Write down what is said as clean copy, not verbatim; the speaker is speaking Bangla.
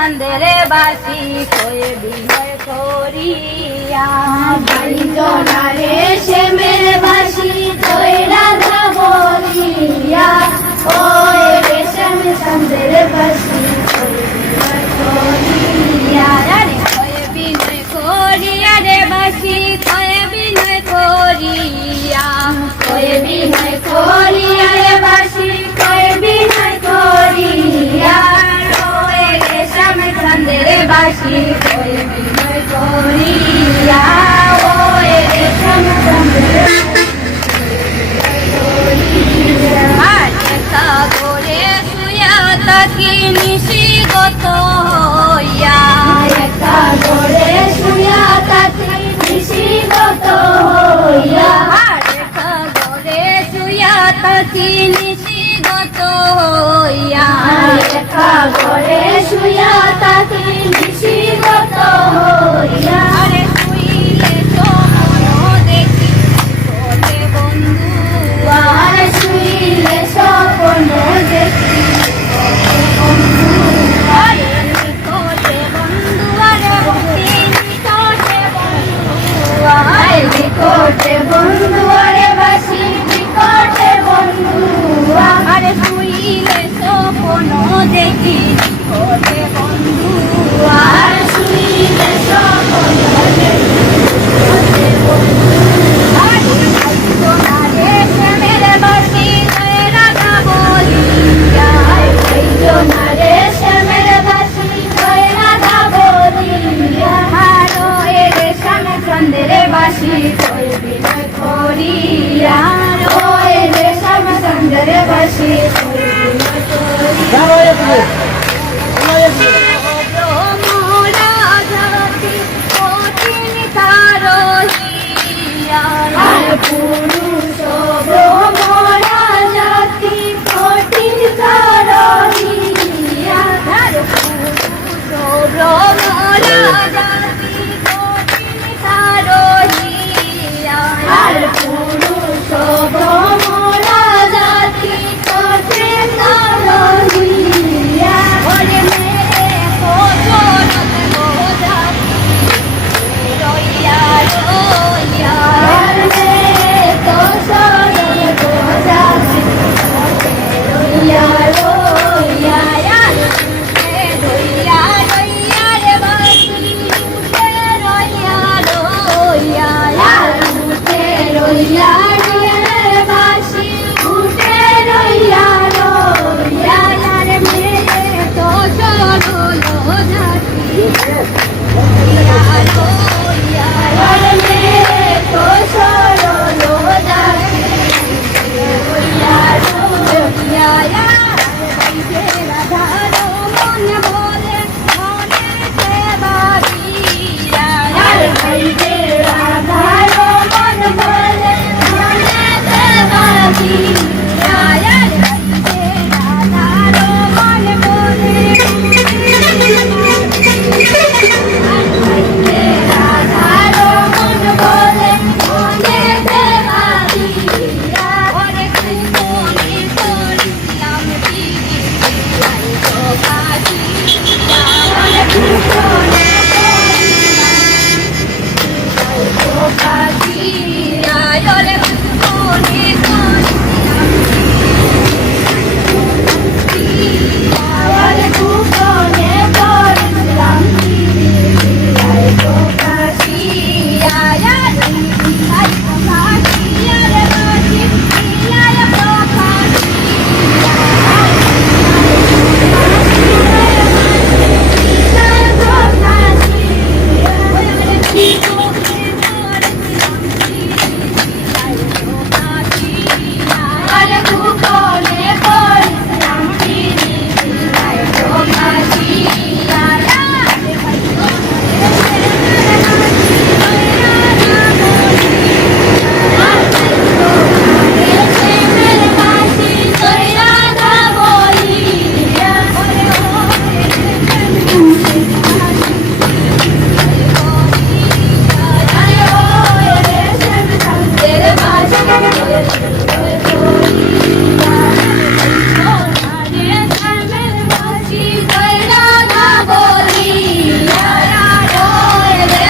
ছন্দের বাসি কয়ে বিনয় করিয়া ভাই জনারে শ্যামের বাসি কয়ে রাধা বলিয়া ওই রেশম ছন্দের বাসি কয়ে বিনয় করিয়া কয়ে বিনয় করিয়া রে বাসি কয়ে বিনয় করিয়া কয়ে বিনয় করিয়া রে বাসি কয়ে বিনয় করিয়া ওই রেশম ছন্দের বাসি কয়ে বিনয় করিয়া ওই রেশম ছন্দের সাগরে শুয়া তাকি নিশিগত হইয়া সাগরে শুয়া তাকি নিশিগত হইয়া সাগরে শুয়া তাকি নিশিগত হইয়া সাগরে শুয়া তাকি নিশিগত হইয়া আরে শুইলে সমন দেখি বলে বন্ধু আর শুইলে স্বপ্ন দেখি আরে নিকটে বন্ধু আরে বন্ধু নিকটে বন্ধু আয় নিকটে বন্ধু আরে বাসি নিকটে বন্ধু আরে শুইলে স্বপ্ন দেখি নিকটে বন্ধু আর শুইলে স্বপ্ন দেখি আরে শ্যামের বাসি কয়ে রাধা বলিয়া জনারে শ্যামের বাসি কয়ে রাধা বলিয়া আরো এ রেশম চন্দ্রের বাসি কয়ে বিনয় করিয়া ওই রেশম চন্দ্রে বাসি কয়ে বিনয় করিয়া আর পুরুষ ভ্রমরা জাতি কঠিন কারণিয়া আর পুরুষ ভ্রমরা জাতি কঠিন কারণিয়া আর মে তো সরল গোজাতি রইয়া রইয়া আর উঠে রইয়া রে বাসি উঠে রইয়া রইয়া আর মে তো সরল গোজাতি আর মে তো সরল গোজাতি রইয়া রইয়া আর ভাইদের রাধার মন বলে মনেতে বাঁধি